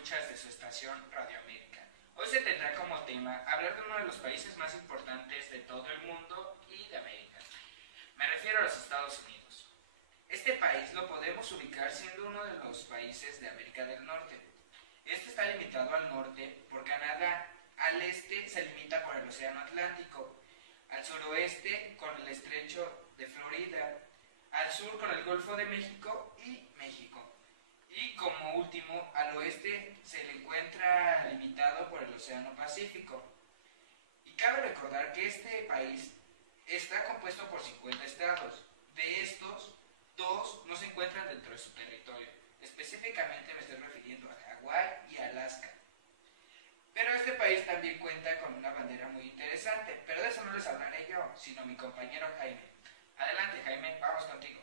escuchas de su estación Radio América. Hoy se tendrá como tema hablar de uno de los países más importantes de todo el mundo y de América. Me refiero a los Estados Unidos. Este país lo podemos ubicar siendo uno de los países de América del Norte. Este está limitado al norte por Canadá, al este se limita por el Océano Atlántico, al suroeste con el Estrecho de Florida, al sur con el Golfo de México y como último al oeste se le encuentra limitado por el Océano Pacífico. Y cabe recordar que este país está compuesto por 50 estados. De estos, 2 no se encuentran dentro de su territorio. Específicamente me estoy refiriendo a Hawái y Alaska. Pero este país también cuenta con una bandera muy interesante, pero de eso no les hablaré yo, sino mi compañero Jaime. Adelante, Jaime, vamos contigo.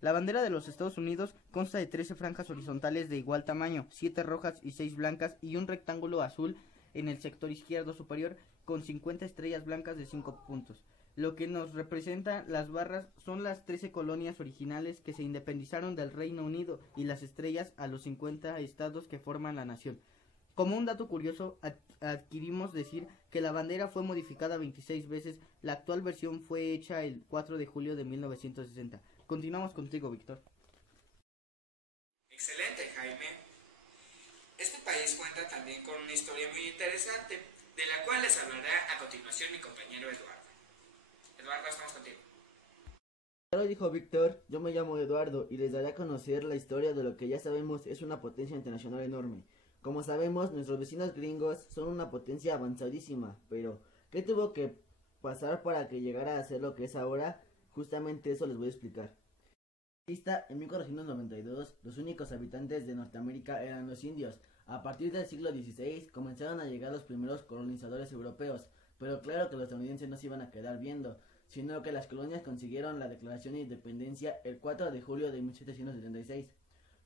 La bandera de los Estados Unidos consta de 13 franjas horizontales de igual tamaño, 7 rojas y 6 blancas y un rectángulo azul en el sector izquierdo superior con 50 estrellas blancas de 5 puntos. Lo que nos representa las barras son las 13 colonias originales que se independizaron del Reino Unido y las estrellas a los 50 estados que forman la nación. Como un dato curioso, adquirimos decir que la bandera fue modificada 26 veces, la actual versión fue hecha el 4 de julio de 1960. Continuamos contigo, Víctor. Excelente, Jaime. Este país cuenta también con una historia muy interesante, de la cual les hablará a continuación mi compañero Eduardo. Eduardo, estamos contigo. Ya lo dijo Víctor, yo me llamo Eduardo y les daré a conocer la historia de lo que ya sabemos es una potencia internacional enorme. Como sabemos, nuestros vecinos gringos son una potencia avanzadísima, pero ¿qué tuvo que pasar para que llegara a ser lo que es ahora? Justamente eso les voy a explicar. En 1492, los únicos habitantes de Norteamérica eran los indios. A partir del siglo XVI comenzaron a llegar los primeros colonizadores europeos, pero claro que los estadounidenses no se iban a quedar viendo, sino que las colonias consiguieron la declaración de independencia el 4 de julio de 1776.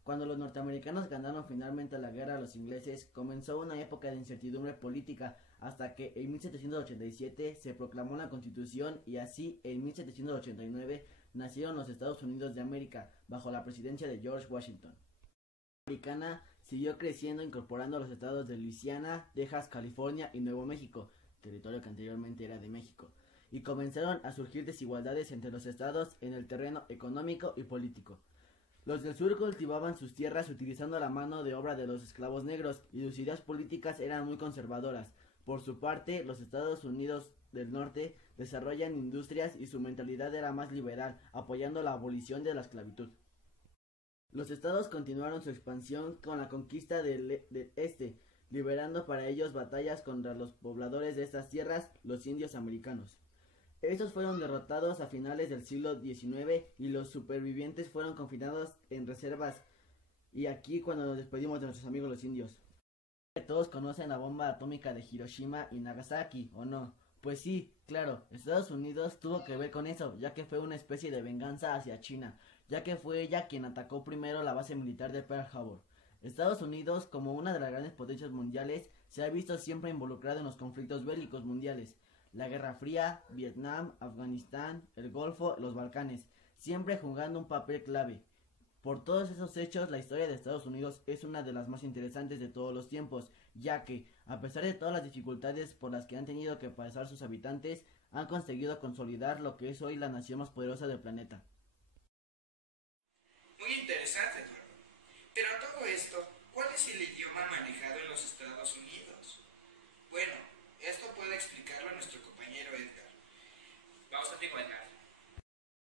Cuando los norteamericanos ganaron finalmente la guerra a los ingleses, comenzó una época de incertidumbre política hasta que en 1787 se proclamó la Constitución y así en 1789 nacieron los Estados Unidos de América bajo la presidencia de George Washington. La americana siguió creciendo incorporando los estados de Luisiana, Texas, California y Nuevo México, territorio que anteriormente era de México, y comenzaron a surgir desigualdades entre los estados en el terreno económico y político. Los del sur cultivaban sus tierras utilizando la mano de obra de los esclavos negros y sus ideas políticas eran muy conservadoras. Por su parte, los Estados Unidos del norte desarrollan industrias y su mentalidad era más liberal, apoyando la abolición de la esclavitud. Los estados continuaron su expansión con la conquista del este, liberando para ellos batallas contra los pobladores de estas tierras, los indios americanos. Estos fueron derrotados a finales del siglo XIX y los supervivientes fueron confinados en reservas. Y aquí cuando nos despedimos de nuestros amigos los indios. Todos conocen la bomba atómica de Hiroshima y Nagasaki, ¿o no? Pues sí, claro, Estados Unidos tuvo que ver con eso, ya que fue una especie de venganza hacia China, ya que fue ella quien atacó primero la base militar de Pearl Harbor. Estados Unidos, como una de las grandes potencias mundiales, se ha visto siempre involucrado en los conflictos bélicos mundiales. La Guerra Fría, Vietnam, Afganistán, el Golfo, los Balcanes, siempre jugando un papel clave. Por todos esos hechos, la historia de Estados Unidos es una de las más interesantes de todos los tiempos, ya que, a pesar de todas las dificultades por las que han tenido que pasar sus habitantes, han conseguido consolidar lo que es hoy la nación más poderosa del planeta. Muy interesante, Eduardo. Pero a todo esto, ¿cuál es el idioma manejado en los Estados Unidos? Bueno, esto puede explicarlo nuestro compañero Edgar. Vamos contigo, Edgar.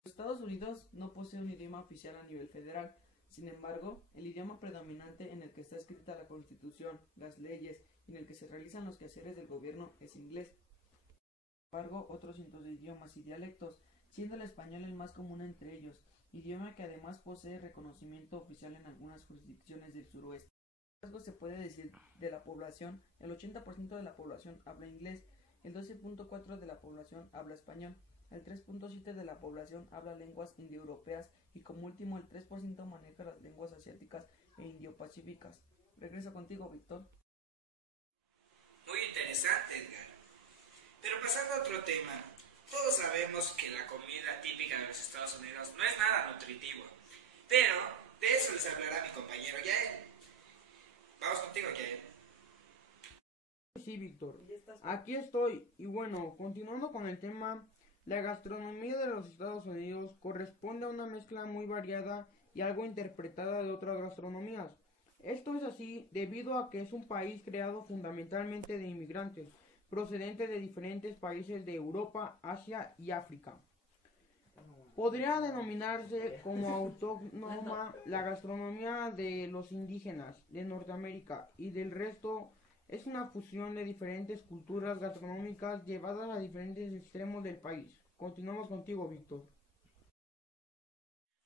Los Estados Unidos no posee un idioma oficial a nivel federal. Sin embargo, el idioma predominante en el que está escrita la Constitución, las leyes y en el que se realizan los quehaceres del gobierno es inglés. Sin embargo, otros cientos de idiomas y dialectos, siendo el español el más común entre ellos, idioma que además posee reconocimiento oficial en algunas jurisdicciones del suroeste. Se puede decir de la población, el 80% de la población habla inglés, el 12.4% de la población habla español, el 3.7% de la población habla lenguas indoeuropeas y como último el 3% maneja las lenguas asiáticas e indo-pacíficas. Regreso contigo, Víctor. Muy interesante, Edgar. Pero pasando a otro tema, todos sabemos que la comida típica de los Estados Unidos no es nada nutritiva, pero de eso les hablará mi compañero Yael. Vamos contigo, Jair. Sí, Víctor. Aquí estoy. Y bueno, continuando con el tema, la gastronomía de los Estados Unidos corresponde a una mezcla muy variada y algo interpretada de otras gastronomías. Esto es así debido a que es un país creado fundamentalmente de inmigrantes, procedentes de diferentes países de Europa, Asia y África. Podría denominarse como autónoma la gastronomía de los indígenas de Norteamérica y del resto. Es una fusión de diferentes culturas gastronómicas llevadas a diferentes extremos del país. Continuamos contigo, Víctor.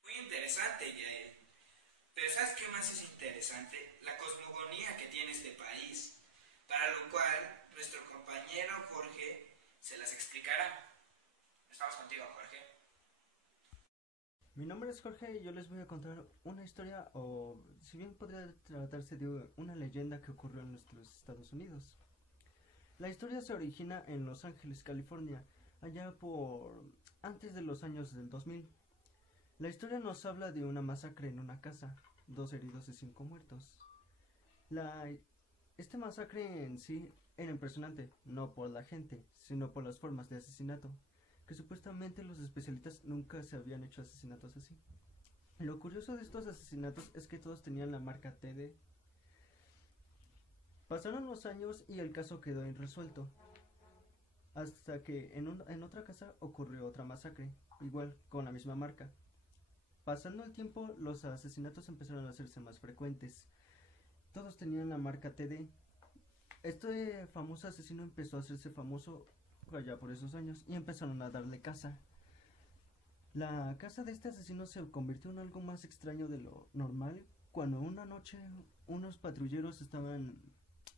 Muy interesante, Jair. Pero ¿sabes qué más es interesante? La cosmogonía que tiene este país, para lo cual nuestro compañero Jorge se las explicará. Estamos contigo, Jorge. Mi nombre es Jorge y yo les voy a contar una historia, o si bien podría tratarse de una leyenda que ocurrió en nuestros Estados Unidos. La historia se origina en Los Ángeles, California, allá por antes de los años del 2000. La historia nos habla de una masacre en una casa, 2 heridos y 5 muertos. Este masacre en sí era impresionante, no por la gente, sino por las formas de asesinato, que supuestamente los especialistas nunca se habían hecho asesinatos así. Lo curioso de estos asesinatos es que todos tenían la marca TD. Pasaron los años y el caso quedó irresuelto, hasta que en otra casa ocurrió otra masacre, igual con la misma marca. Pasando el tiempo, los asesinatos empezaron a hacerse más frecuentes. Todos tenían la marca TD. Este famoso asesino empezó a hacerse famoso allá por esos años y empezaron a darle caza. La casa de este asesino se convirtió en algo más extraño de lo normal cuando una noche unos patrulleros estaban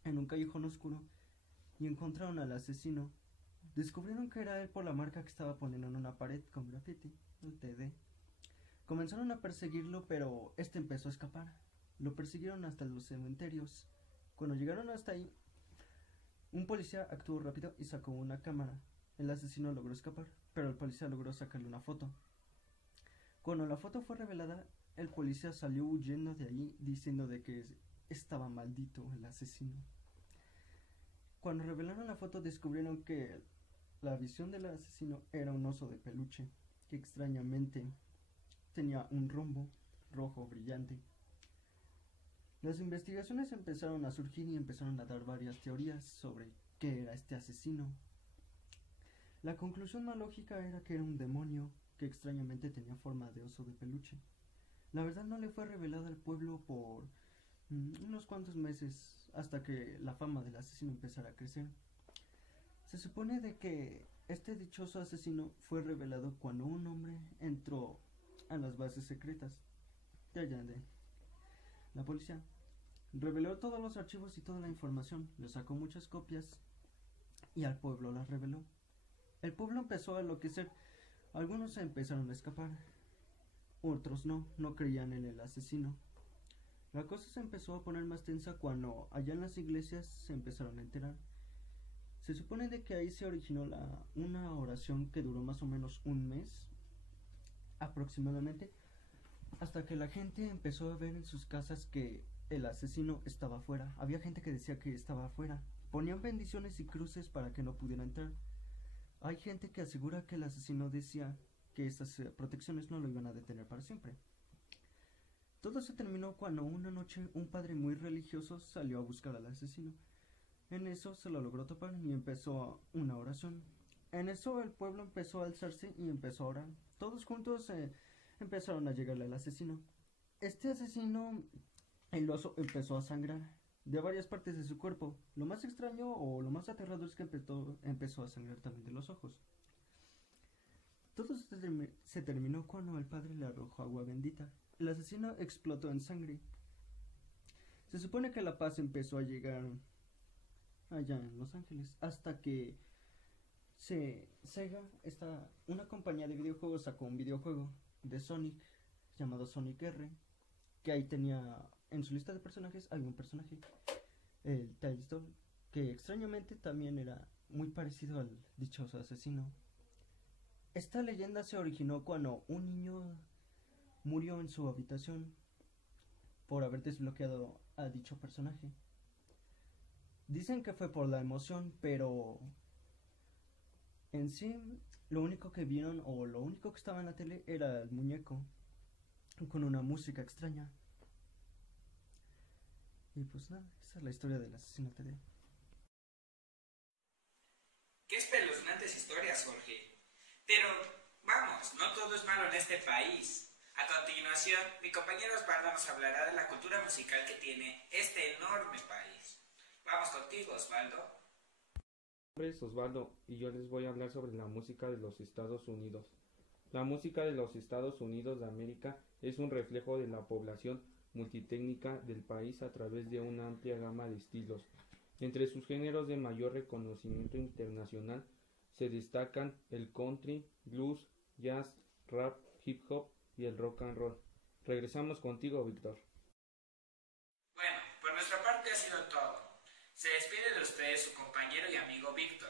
en un callejón oscuro y encontraron al asesino. Descubrieron que era él por la marca que estaba poniendo en una pared con graffiti, el TD. Comenzaron a perseguirlo, pero este empezó a escapar. Lo persiguieron hasta los cementerios. Cuando llegaron hasta ahí, un policía actuó rápido y sacó una cámara. El asesino logró escapar, pero el policía logró sacarle una foto. Cuando la foto fue revelada, el policía salió huyendo de ahí diciendo de que estaba maldito el asesino. Cuando revelaron la foto, descubrieron que la visión del asesino era un oso de peluche, que extrañamente tenía un rombo rojo brillante. Las investigaciones empezaron a surgir y empezaron a dar varias teorías sobre qué era este asesino. La conclusión más lógica era que era un demonio que extrañamente tenía forma de oso de peluche. La verdad no le fue revelada al pueblo por unos cuantos meses hasta que la fama del asesino empezara a crecer. Se supone de que este dichoso asesino fue revelado cuando un hombre entró a las bases secretas de Allende. La policía reveló todos los archivos y toda la información, le sacó muchas copias y al pueblo las reveló. El pueblo empezó a enloquecer, algunos se empezaron a escapar, otros no creían en el asesino. La cosa se empezó a poner más tensa cuando allá en las iglesias se empezaron a enterar. Se supone de que ahí se originó una oración que duró más o menos un mes aproximadamente, hasta que la gente empezó a ver en sus casas que el asesino estaba afuera. Había gente que decía que estaba afuera. Ponían bendiciones y cruces para que no pudiera entrar. Hay gente que asegura que el asesino decía que esas protecciones no lo iban a detener para siempre. Todo se terminó cuando una noche un padre muy religioso salió a buscar al asesino. En eso se lo logró topar y empezó una oración. En eso el pueblo empezó a alzarse y empezó a orar. Todos juntos empezaron a llegarle al asesino. Este asesino, el oso, empezó a sangrar de varias partes de su cuerpo. Lo más extraño o lo más aterrador es que empezó a sangrar también de los ojos. Todo se terminó cuando el padre le arrojó agua bendita. El asesino explotó en sangre. Se supone que la paz empezó a llegar allá en Los Ángeles hasta que Sega, una compañía de videojuegos, sacó un videojuego de Sonic llamado Sonic R, que ahí tenía en su lista de personajes hay un personaje, el Tails Doll, que extrañamente también era muy parecido al dichoso asesino. Esta leyenda se originó cuando un niño murió en su habitación por haber desbloqueado a dicho personaje. Dicen que fue por la emoción, pero en sí lo único que vieron o lo único que estaba en la tele era el muñeco con una música extraña. Y pues nada, esa es la historia del asesinato de... Qué espeluznantes historias, Jorge. Pero, vamos, no todo es malo en este país. A continuación, mi compañero Osvaldo nos hablará de la cultura musical que tiene este enorme país. Vamos contigo, Osvaldo. Mi nombre es Osvaldo y yo les voy a hablar sobre la música de los Estados Unidos. La música de los Estados Unidos de América es un reflejo de la población multitécnica del país a través de una amplia gama de estilos. Entre sus géneros de mayor reconocimiento internacional se destacan el country, blues, jazz, rap, hip hop y el rock and roll. Regresamos contigo, Víctor. Bueno, por nuestra parte ha sido todo. Se despide de ustedes su compañero y amigo Víctor.